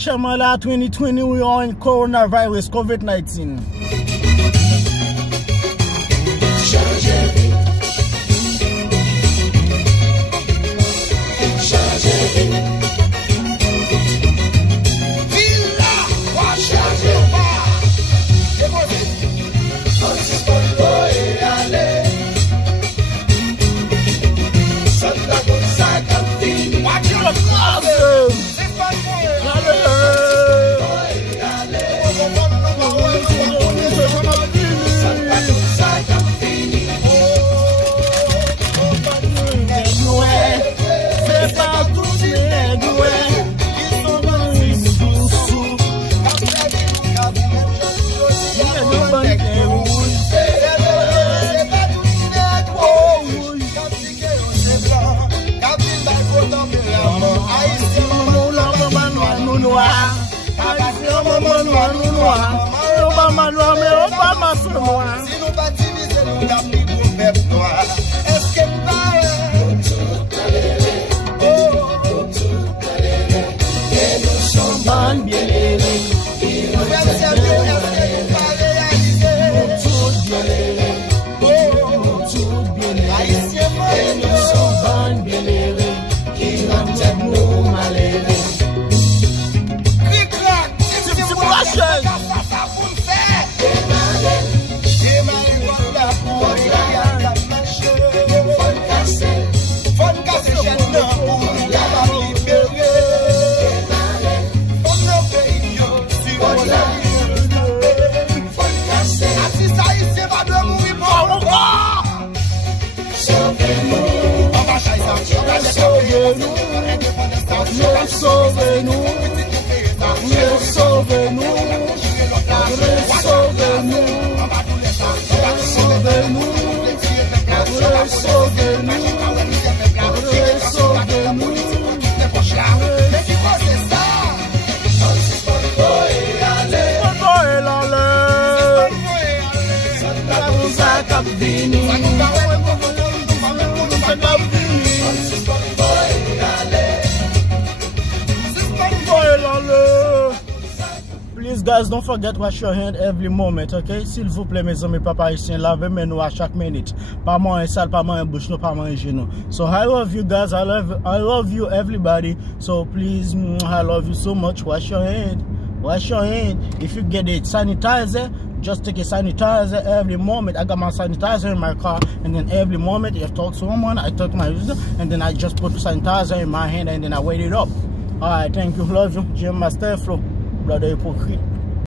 Shamala 2020, we are in coronavirus, COVID-19. Please guys, don't forget to wash your hand every moment, okay? S'il vous plaît, mes amis, papa ici, lavez mes nous à chaque minute. Pas moins sale, pas moins bouche, non, pas moins genou. So I love you guys, I love you everybody. So please, I love you so much. Wash your hand. Wash your hand. If you get it sanitizer, just take a sanitizer every moment. I got my sanitizer in my car, and then every moment if I talk to someone, I talk to my user, and then I just put the sanitizer in my hand, and then I wait it up. Alright, thank you, love you. Jim Master Flow, brother hypocrite.